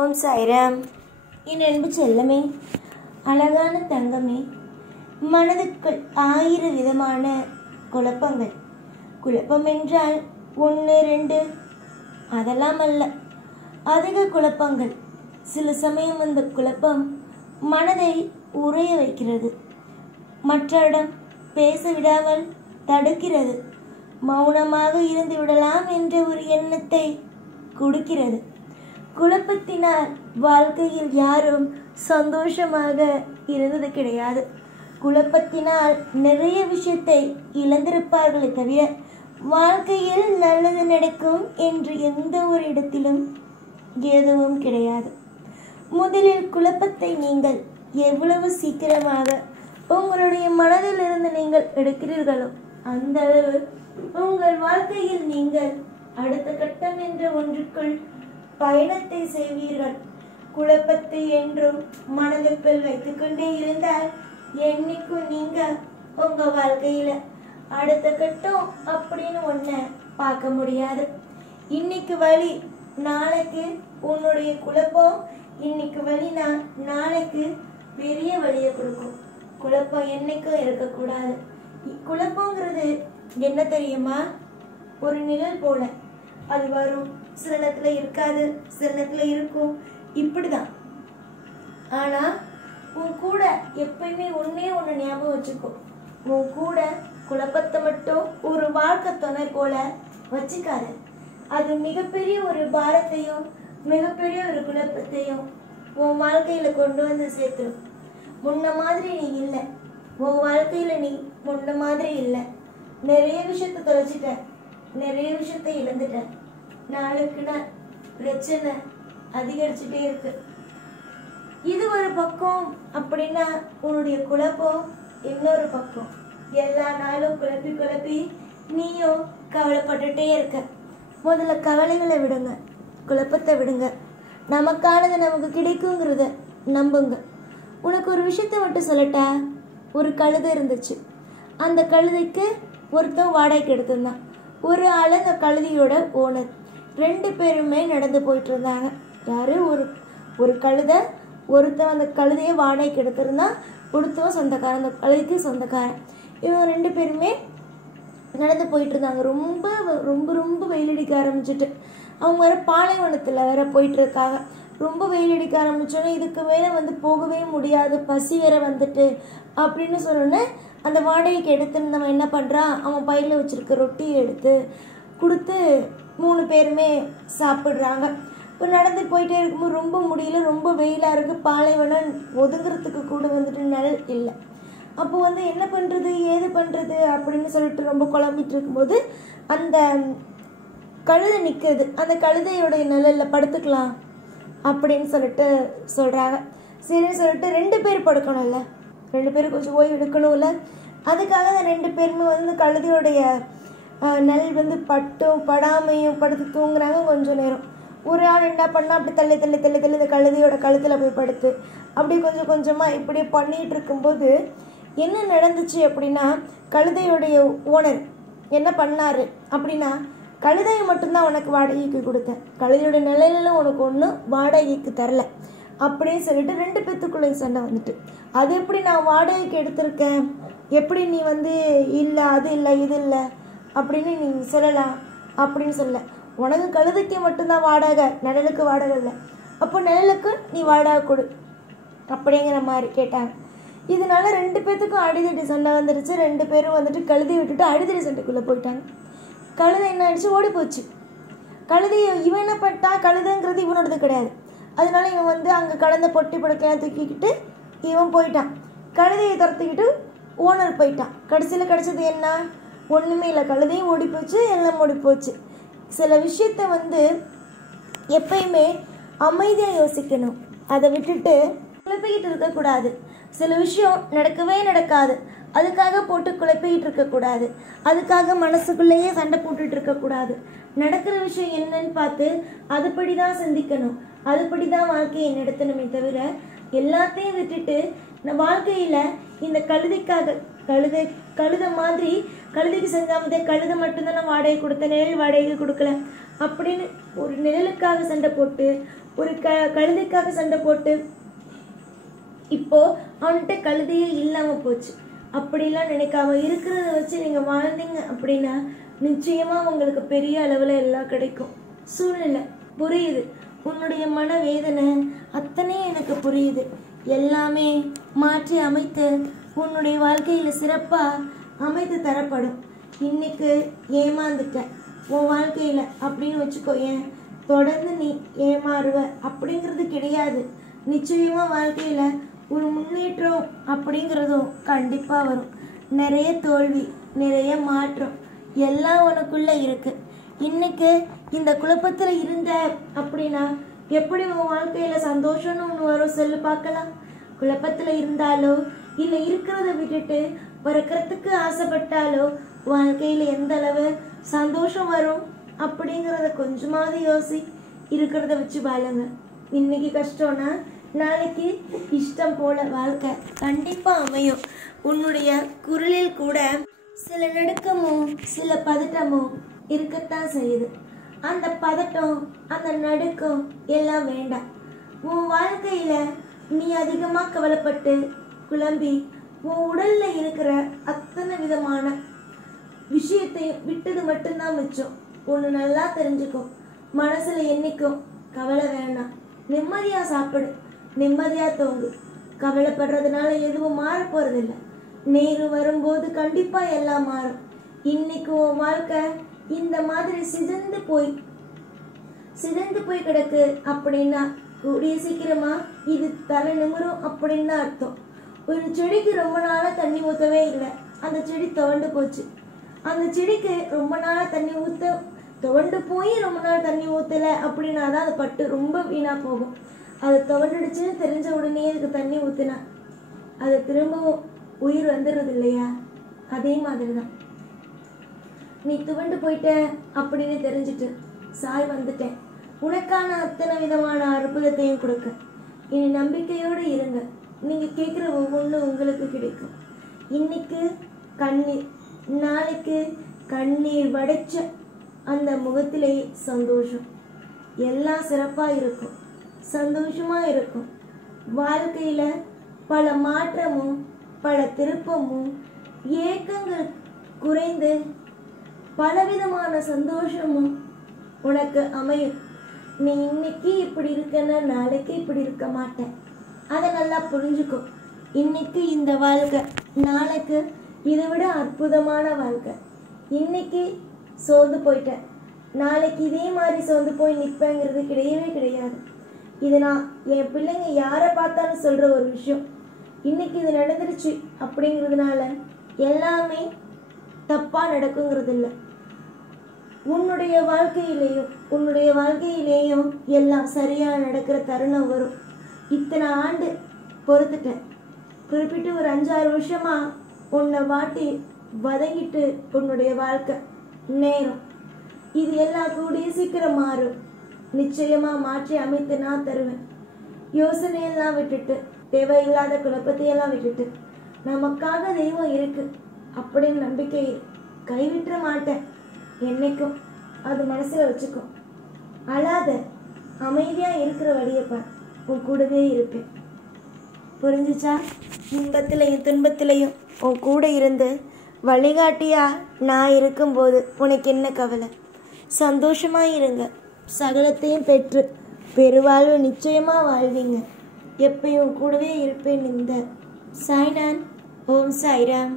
ஓம் சாய்ராம். என் அன்பு செல்லமே, அழகான தங்கமே, மனதுக்குள் 1000 விதமான குழப்பங்கள். குழப்பம் என்றால் 1 2 அதெல்லாம் அல்ல, அதிக குழப்பங்கள். சில சமயம் அந்த குழப்பம் மனதை உறைய வைக்கிறது, மற்றவரிடம் பேச விடாமல் தடுக்கிறது, மௌனமாக இருந்து விடலாம் என்ற ஒரு எண்ணத்தை கொடுக்கிறது. குழப்பத்தினால் வாழ்க்கையில் யாரும் சந்தோஷமாக இருந்தது கிடையாது. குழப்பத்தினால் நிறைய விஷயத்தை இழந்திருப்பார்களே தவிர வாழ்க்கையில் நல்லது நடக்கும் என்று எந்த ஒரு இடத்திலும் எதுவும் கிடையாது. முதலில் குழப்பத்தை நீங்கள் எவ்வளவு சீக்கிரமாக உங்களுடைய மனதில் இருந்து நீங்கள் எடுக்கிறீர்களோ அந்த அளவு உங்கள் வாழ்க்கையில் நீங்கள் அடுத்த கட்டம் என்ற ஒன்றுக்குள் பயணத்தை செய்வீர்கள். குழப்பத்தை என்றும் மனதுக்குள் வைத்துக் கொண்டே இருந்தால் என்னைக்கும் நீங்க உங்க வாழ்க்கையில அடுத்த கட்டம் அப்படின்னு ஒன்ன பார்க்க முடியாது. இன்னைக்கு வழி நாளைக்கு உன்னுடைய குழப்பம், இன்னைக்கு வழினா நாளைக்கு பெரிய வழியை கொடுக்கும். குழப்பம் என்னைக்கும் இருக்கக்கூடாது. குழப்பங்கிறது என்ன தெரியுமா? ஒரு நிழல் போல, அது வரும், சில நேரத்துல இருக்காது, சில நேரத்துல இருக்கும், இப்படிதான். ஆனா உன் கூட எப்பயுமே ஒன்னே ஒண்ணு ஞாபகம் வச்சுக்கோ, உன் கூட குழப்பத்தை மட்டும் ஒரு வாழ்க்கை துணை போல வச்சுக்காது. அது மிகப்பெரிய ஒரு பாரத்தையும் மிகப்பெரிய ஒரு குழப்பத்தையும் உன் வாழ்க்கையில கொண்டு வந்து சேர்த்துடும். முன்ன மாதிரி நீ இல்லை, உன் வாழ்க்கையில நீ முன்ன மாதிரி இல்லை. நிறைய விஷயத்த தொலைச்சிட்ட, நிறைய விஷயத்த இழந்துட்ட. நாளுக்கு நாள் பிரச்சனை அதிகரிச்சுட்டே இருக்கு. இது ஒரு பக்கம் அப்படின்னா உன்னுடைய குழப்பம் இன்னொரு பக்கம். எல்லா நாளும் குழப்பி குழப்பி நீயும் கவலைப்பட்டுட்டே இருக்க. முதல்ல கவலைகளை விடுங்க, குழப்பத்தை விடுங்க. நமக்கானது நமக்கு கிடைக்குங்கிறத நம்புங்க. உனக்கு ஒரு விஷயத்த மட்டும் சொல்லட்டா? ஒரு கழுதை இருந்துச்சு. அந்த கழுதைக்கு ஒருத்தன் வாடகைக்கு எடுத்திருந்தான். ஒரு ஆள் அந்த கழுதையோட ஓனர். 2 பேருமே நடந்து போயிட்டு இருந்தாங்க. யாரு? ஒரு கழுதை, ஒருத்தன் அந்த கழுதையை வாடகைக்கு எடுத்திருந்தான், ஒருத்தவன் சொந்தக்காரன், அந்த கழுதைக்கு சொந்தக்காரன். இவங்க 2 பேருமே நடந்து போயிட்டு இருந்தாங்க. ரொம்ப ரொம்ப ரொம்ப வெயில் அடிக்க ஆரம்பிச்சுட்டு, அவங்க வேற பாலைவனத்தில் வேற போயிட்டு இருக்காங்க. ரொம்ப வெயில் அடிக்க ஆரம்பிச்சோன்னே இதுக்கு மேலே போகவே முடியாது, பசி வேற வந்துட்டு அப்படின்னு சொன்னோன்னே அந்த வாடகைக்கு எடுத்துருந்தவன் என்ன பண்ணுறான், அவன் பையில் வச்சுருக்க ரொட்டியை எடுத்து கொடுத்து 3 பேருமே சாப்பிட்றாங்க. இப்போ நடந்து போயிட்டே இருக்கும்போது ரொம்ப முடியல, ரொம்ப வெயிலாக இருக்குது, பாலைவனம், ஒதுங்கிறதுக்கு கூட நிழல் இல்லை. அப்போ என்ன பண்ணுறது ஏது பண்ணுறது அப்படின்னு சொல்லிட்டு ரொம்ப குழம்பிட்டு இருக்கும்போது அந்த கழுதை நிற்குது. அந்த கழுதையோடைய நிழலில் படுத்துக்கலாம் அப்படின்னு சொல்லிட்டு சொல்கிறாங்க. சரின்னு சொல்லிட்டு 2 பேர் படுக்கணும்ல, 2 பேரும் கொஞ்சம் ஓய்வு எடுக்கணும்ல, அதுக்காக தான் 2 பேருமே கழுதையோடைய நெல் பட்டும் படாமையும் படுத்து தூங்குறாங்க கொஞ்சம் நேரம். ஒரு ஆள் என்ன பண்ணால் அப்படி தள்ளி தள்ளி தள்ளி தள்ளி இந்த கழுதையோட கழுத்தில் போய் படுத்து அப்படி கொஞ்சம் கொஞ்சமாக இப்படி பண்ணிகிட்டு இருக்கும்போது என்ன நடந்துச்சு அப்படின்னா, கழுதையோடைய ஓனர் என்ன பண்ணார் அப்படின்னா, கழுதையை மட்டும்தான் உனக்கு வாடகைக்கு கொடுத்தேன், கழுதையோட நிலையில உனக்கு ஒன்றும் வாடகைக்கு தரல அப்படின்னு சொல்லிட்டு 2 பேத்துக்குள்ளே சண்டை வந்துட்டு, அது எப்படி நான் வாடகைக்கு எடுத்திருக்கேன், எப்படி நீ இல்லை அது இல்லை இது இல்லை அப்படின்னு நீ சொல்லலாம் அப்படின்னு சொல்ல, உனக்கு கழுதைக்கு மட்டும்தான் வாடகை, நிழலுக்கு வாடகை இல்லை, அப்போ நிழலுக்கு நீ வாடகை கொடு அப்படிங்கிற மாதிரி கேட்டாங்க. இதனால 2 பேத்துக்கும் அடிதடி சண்டை வந்துடுச்சு. 2 பேரும் கழுதையை விட்டுட்டு அடிதடி சண்டைக்குள்ளே போயிட்டாங்க. கழுதை என்ன ஆயிடுச்சு, ஓடி போச்சு. கழுதையை இவன் என்ன பண்ணிட்டா, கழுதைங்கிறது இவனோடது கிடையாது, அதனால இவன் அங்கே கலந்த பொட்டி படுக்கையாக தூக்கிக்கிட்டு இவன் போயிட்டான். கழுதையை துரத்துக்கிட்டு ஓனர் போயிட்டான். கடைசியில் கிடைச்சது என்ன? ஒன்றுமே இல்லை, கழுதையும் ஓடி போச்சு, எல்லாம் ஓடி போச்சு. சில விஷயத்த எப்பயுமே அமைதியாக யோசிக்கணும், அதை விட்டுட்டு குழப்பிக்கிட்டு இருக்கக்கூடாது. சில விஷயம் நடக்கவே நடக்காது, அதுக்காக போட்டு குழப்பிக்கிட்டு இருக்கக்கூடாது, அதுக்காக மனசுக்குள்ளேயே சண்டை போட்டுட்டு இருக்கக்கூடாது. நடக்கிற விஷயம் என்னன்னு பார்த்து அதுபடி தான் சிந்திக்கணும், அதுபடி தான் வாழ்க்கையை நடத்தணுமே தவிர எல்லாத்தையும் விட்டுட்டு வாழ்க்கையில் இந்த கழுதைக்காக கழுதை மாதிரி கழுதைக்கு செஞ்சாமதே கழுதை மட்டும்தான் நான் வாடகை கொடுத்தேன், நிழல் வாடகை கொடுக்கல அப்படின்னு ஒரு நிழலுக்காக சண்டை போட்டு ஒரு கழுதைக்காக சண்டை போட்டு இப்போ அவன்கிட்ட கழுதையே இல்லாம போச்சு. அப்படிலாம் நினைக்காம இருக்கிறத வச்சு நீங்க வாழ்ந்தீங்க அப்படின்னா நிச்சயமா உங்களுக்கு பெரிய அளவுல எல்லாம் கிடைக்கும். சூழ்நிலை புரியுது, உன்னுடைய மனவேதனை அத்தனை எனக்கு புரியுது. எல்லாமே மாற்றி அமைத்து உன்னுடைய வாழ்க்கையில சிறப்பா அமைத்து தரப்படும். இன்னைக்கு ஏமாந்துட்ட உன் வாழ்க்கையில அப்படின்னு வச்சுக்கோயேன், தொடர்ந்து நீ ஏமாறுவ அப்படிங்கிறது கிடையாது. நிச்சயமா வாழ்க்கையில ஒரு முன்னேற்றம் அப்படிங்கிறதும் கண்டிப்பா வரும். நிறைய தோல்வி, நிறைய மாற்றம் எல்லாம் உனக்குள்ள இருக்கு. இன்னைக்கு இந்த குழப்பத்துல இருந்த அப்படின்னா எப்படி உன் வாழ்க்கையில சந்தோஷம்னு ஒன்று வரும் சொல்லு பார்க்கலாம். குழப்பத்துல இருந்தாலோ இல்லை இருக்கிறத விட்டுட்டு பறக்கிறதுக்கு ஆசைப்பட்டாலோ வாழ்க்கையில எந்த அளவு சந்தோஷம் வரும் அப்படிங்கிறத கொஞ்சமாவது யோசி. இருக்கிறத வச்சு வாழுங்க. இன்னைக்கு கஷ்டம்னா நாளைக்கு இஷ்டம் போல வாழ்க்கை கண்டிப்பா அமையும். உன்னுடைய குரலில் கூட சில நடுக்கமும் சில பதட்டமும் இருக்கத்தான் செய்யுது. அந்த பதட்டம் அந்த நடுக்கம் எல்லாம் வேண்டாம். உன் வாழ்க்கையில நீ அதிகமா கவலைப்பட்டு குழம்பி உன் உடல்ல இருக்கிற அத்தனை விதமான விஷயத்தையும் விட்டது மட்டும்தான் மிச்சம். ஒன்று நல்லா தெரிஞ்சுக்கும், மனசுல என்னைக்கும் கவலை வேண்டாம். நிம்மதியா சாப்பிடு, நிம்மதியா தோங்கு. கவலைப்படுறதுனால எதுவும் மாற போறதில்லை. நேரம் வரும்போது கண்டிப்பா எல்லாம் மாறும். இன்னைக்கு உன் வாழ்க்கை இந்த மாதிரி சிதைந்து போய் கிடக்கு அப்படின்னா கூடிய சீக்கிரமா இது தலை நிமிரும் அப்படின்னு அர்த்தம். ஒரு செடிக்கு ரொம்ப நாளா தண்ணி ஊற்றவே இல்லை, அந்த செடி துவண்டு போச்சு. அந்த செடிக்கு ரொம்ப நாளா தண்ணி துவண்டு போய் ரொம்ப நாள் தண்ணி ஊற்றலை அப்படின்னா தான் அது பட்டு ரொம்ப வீணா போகும். அது துவண்டுடுச்சுன்னு தெரிஞ்ச உடனே அதுக்கு தண்ணி ஊற்றினா அது திரும்பவும் உயிர் வந்துடுறது இல்லையா? அதே மாதிரி தான் நீ துவண்டு போயிட்ட அப்படின்னு தெரிஞ்சுட்டு சாய் வந்துட்டேன், உனக்கான அத்தனை விதமான அற்புதத்தையும் கொடுக்க. இனி நம்பிக்கையோடு இருங்க. நீங்க கேட்குற ஒவ்வொன்றும் உங்களுக்கு கிடைக்கும். இன்னைக்கு கண்ணீர், நாளைக்கு கண்ணீர் வடைச்ச அந்த முகத்திலேயே சந்தோஷம். எல்லாம் சிறப்பா இருக்கும், சந்தோஷமா இருக்கும். வாழ்க்கையில பல மாற்றமும் பல திருப்பமும் ஏக்கங்கள் குறைந்து பலவிதமான சந்தோஷமும் உனக்கு அமையும். நீ இன்னைக்கு இப்படி இருக்கன்னா நாளைக்கு இப்படி இருக்க மாட்டேன். அதை நல்லா புரிஞ்சுக்கோ. இன்னைக்கு இந்த வாழ்க்கை, நாளைக்கு இதை விட அற்புதமான வாழ்க்கை. இன்னைக்கு சோர்ந்து போயிட்டேன், நாளைக்கு இதே மாதிரி சோர்ந்து போய் நிற்பேங்கிறது கிடையவே கிடையாது. இது நான் என் பிள்ளைங்க யாரை பார்த்தாலும் சொல்ற ஒரு விஷயம். இன்னைக்கு இது நடந்துருச்சு அப்படிங்கிறதுனால எல்லாமே தப்பா நடக்குங்கிறது இல்லை. உன்னுடைய வாழ்க்கையிலேயும் எல்லாம் சரியா நடக்கிற தருணம் வரும். இத்தனை ஆண்டு பொறுத்துட்டேன், குறிப்பிட்டு ஒரு 5-6 வருஷமா உன்னை வாட்டி வதங்கிட்டு உன்னுடைய வாழ்க்கை நேரம் இது எல்லாம் கூடிய சீக்கிரம் மாறும். நிச்சயமா மாற்றி அமைத்து நான் தருவேன். யோசனையெல்லாம் விட்டுட்டு, தேவையில்லாத குழப்பத்தையெல்லாம் விட்டுட்டு, நமக்காக தெய்வம் இருக்கு அப்படின்னு நம்பிக்கை கைவிட்டுற மாட்டேன் என்னைக்கும். அது மனசுல வச்சுக்கோ. அழாத, அமைதியா இருக்கிற வழியப்பார், உன் கூடவே இருப்பேன். புரிஞ்சுச்சா? இன்பத்திலையும் துன்பத்திலையும் உன் கூட இருந்து வழிகாட்டியா நான் இருக்கும்போது உனக்கு என்ன கவலை? சந்தோஷமா இருங்க. சகலத்தையும் பெற்று பெருவாழ்வு நிச்சயமா வாழ்வீங்க. எப்பயும் கூடவே இருப்பேன். இந்த சாய்நான். ஓம் சாய்ராம்.